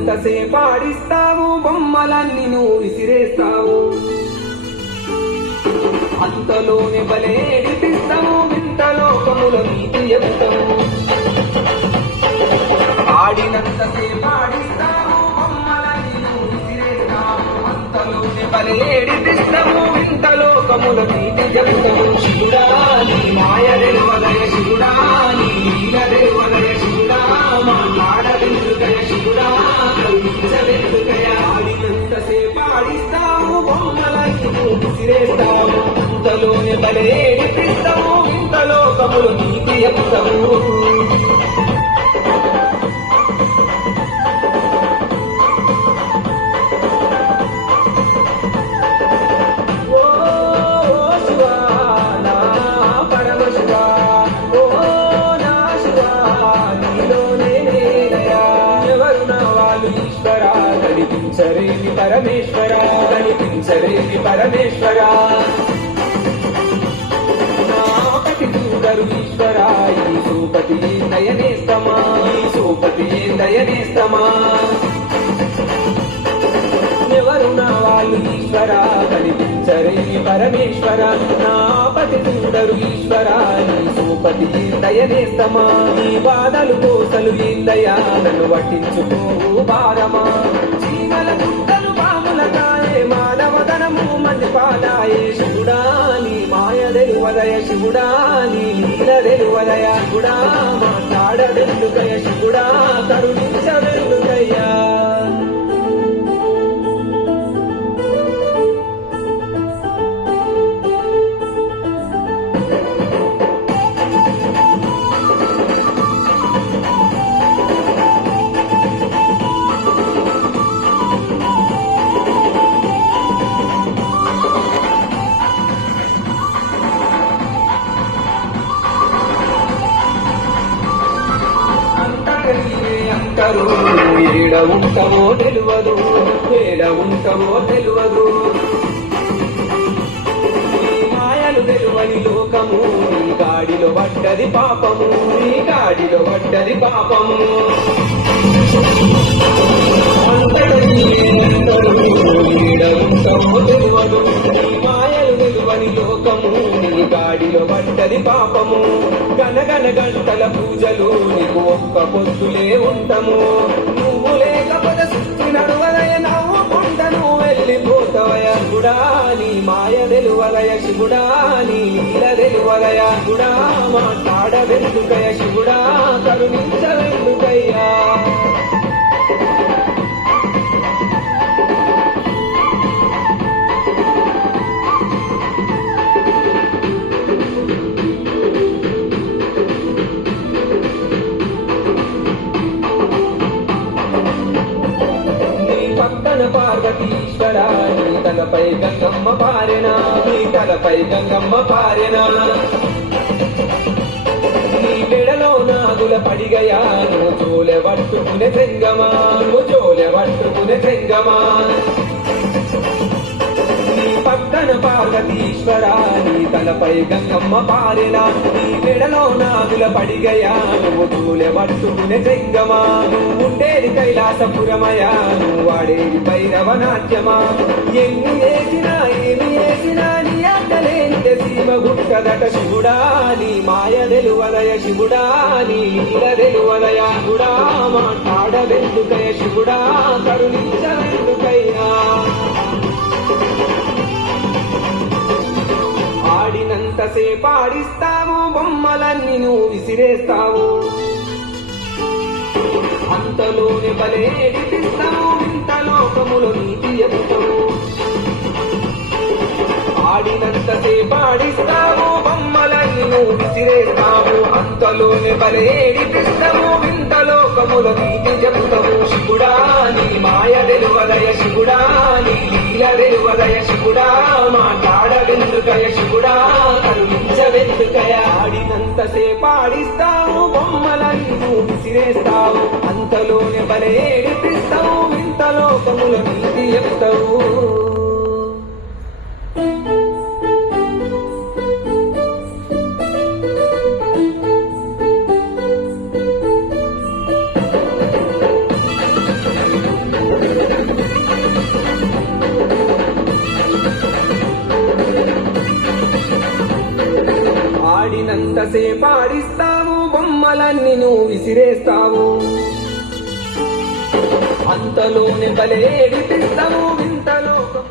ఆడినంతసేపాడిస్తావు, బొమ్మలన్నీ నువ్వు విసిరేస్తావు. అంతలోనే బలేడిపిస్తావు, వింత లోకముల నీతి చెబుతావు. ఆడినంతసేపాడిస్తావు, బొమ్మలన్నీ నువ్వు విసిరేస్తావు. అంతలోనే బలేడిపిస్తావు, వింత లోకముల నీతి చెబుతావు. శివుడా నీ మాయ తెలువదయ, శివుడా నీ లీల తెలువదయ, శివుడా మాట్లాడవెందుకయ, శివుడా కల్పించవెందుకయ. ఆడినంతసేపాడిస్తావు, బొమ్మలన్నీ నువ్వు విసిరేస్తావు. అంతలోనే బలేడిపిస్తావు, వింత లోకముల నీతి చెబుతావు. కనిపించరేమి పరమేశ్వర, కనిపించరేమి పరమేశ్వర. నాపటి చూడరు ఈశ్వర, ఈ సూపతి దయనేస్తమా, ఈ సూపతి దయనేస్తమా. ఎవరు నా వాళ్ళు ఈశ్వర, కనిపించరేమి పరమేశ్వర. నాపటి చూడరు ఈశ్వర, ఈ సూపతి దయనేస్తమా. ఈ బాధలు కోసలు ఏందయ్యా, నన్ను పట్టించుకోవు భారమా. చీమల గుట్టలు పాముల కాయే, మానవదనము మంది పాదాయే. శివుడా నీ మాయ తెలువదయ, శివుడా నీ లీల తెలువదయ, శివుడా మాట్లాడవెందుకయ, శివుడా కరుణించవెందుకయ్యా. అంటారు ఏడ ఉంటావో తెలియదు, ఏడ ఉంటావో తెలియదు. నీ మాయలు తెలువని లోకము, నీ గాడిలో పడ్డది పాపము, నీ గాడిలో పడ్డది పాపము. ఏడ ఉంటావో తెలియదు, నీ మాయలు తెలువని లోకము, నీ గాడిలో పడ్డది పాపము. గనగన గంటల పూజలు నీకు ఒక్క పొద్దులే ఉంటాము. నువ్వు లేకపోతే సృష్టి నడువదయ, నవ్వుకుంటను వెళ్ళిపోతావయ. శివుడా నీ మాయ తెలువదయ, శివుడా నీ లీల తెలువదయ, శివుడా మాట్లాడవెందుకయ, శివుడా కరుణించవెందుకయ్యా. పార్వతీశ్వర నీ తలపై గంగమ్మ పారెనా, నీ తలపై గంగమ్మ పారెనా. నీ మెడలో నాగుల పడిగయా, నువ్వు జోలె పట్టుకునే చెంగమా, నువ్వు జోలె పట్టుకునే చెంగమా. నీ పక్కన పార్వతీశ్వర నీ తలపై గంగమ్మ పారెనా, నీ మెడలో నాగుల పడిగయా, నువ్వు జోలె పట్టుకునే చెంగమా. నువ్వుండేది కైలాసపురమయా, నువ్వు వాడేది భైరవ నాట్యమా. ఎన్ని వేసినా ఏమి వేసినా నీ అక్కలేంటే సీమ గుట్టదట. శివుడా నీ మాయ తెలువదయ, శివుడా నీ లీల తెలువదయ, శివుడా మాట్లాడవెందుకయ, శివుడా కరుణించవెందుకయ్యా. ఆడినంతసేపాడిస్తావు, బొమ్మలన్నీ నువ్వు విసిరేస్తావు. అంతలోనే బలేడిపిస్తావు, వింత లోకముల నీతి చెబుతావు. ఆడినంతసేపాడిస్తావు, బొమ్మలన్నీ నువ్వు విసిరేస్తావు. అంతలోనే బలేడిపిస్తావు, వింత లోకముల నీతి చెబుతావు. శివుడా నీ మాయ తెలువదయ, శివుడా నీ లీల తెలువదయ, శివుడా మాట్లాడవెందుకయ, శివుడా కరుణించవెందుకయ. ఆడినంతసేపాడిస్తావు, బొమ్మలన్నీ నువ్వు విసిరేస్తావు. అంతలోనే బలేడిపిస్తావు, వింత లోకముల నీతి చెబుతావు. ఆడినంతసేపు ఆడిస్తావు, బొమ్మలన్నీ నువ్వు విసిరేస్తావు. అంతలోనే బలేడిపిస్తావు వింతలోకం